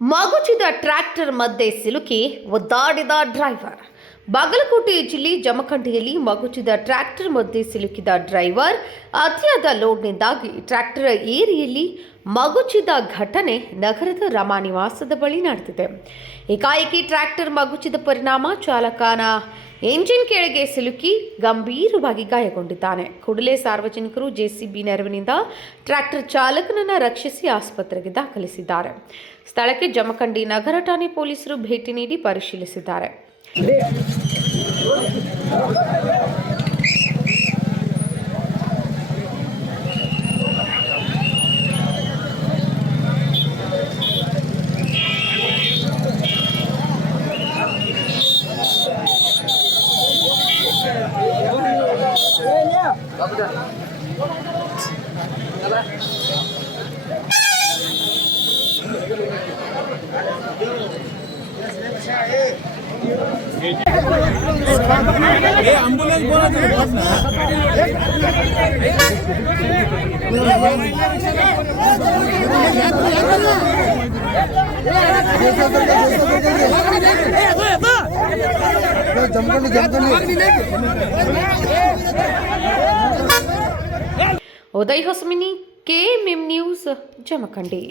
ಮಗುಚಿದ tractor ಮಧ್ಯೆ ಸಿಲುಕಿ ಒದ್ದಾಡಿದ driver. Bagalkot ಜಿಲ್ಲೆ ಜಮಖಂಡಿಯಲ್ಲಿ ಮಗುಚಿದ ಟ್ರ್ಯಾಕ್ಟರ್ ಮಧ್ಯೆ ಸಿಲುಕಿದ ಡ್ರೈವರ್ ಅತಿಯಾದ ಲೋಡ್ನಿಂದಾಗಿ ಟ್ರ್ಯಾಕ್ಟರ್ ಏರಿಯಲ್ಲಿ ಮಗುಚಿದ ಘಟನೆ ನಗರದ ರಮಾನಿವಾಸದ ಬಳಿ ನಡೆದಿದೆ. ಏಕಾಏಕಿ ಟ್ರ್ಯಾಕ್ಟರ್ ಮಗುಚಿದ ಪರಿಣಾಮ ಚಾಲಕನ ಎಂಜಿನ್ ಕೆಳಗೆ ಸಿಲುಕಿ ಗಂಭೀರವಾಗಿ ಗಾಯಗೊಂಡಿದ್ದಾನೆ. ಕೂಡಲೇ ಸಾರ್ವಜನಿಕರು ಜೆಸಿಬಿ ನೆರವಿನಿಂದ ಟ್ರ್ಯಾಕ್ಟರ್ ಚಾಲಕನನ್ನು ರಕ್ಷಿಸಿ ಆಸ್ಪತ್ರೆಗೆ ದಾಖಲಿಸಿದ್ದಾರೆ. ಸ್ಥಳಕ್ಕೆ ಜಮಖಂಡಿ ನಗರ ಠಾಣೆ ಪೊಲೀಸರು ಭೇಟಿ ನೀಡಿ ಪರಿಶೀಲಿಸಿದ್ದಾರೆ. एम्बुलेंस बोला उदय होसमिनी, KMM न्यूज़, जमखंडी.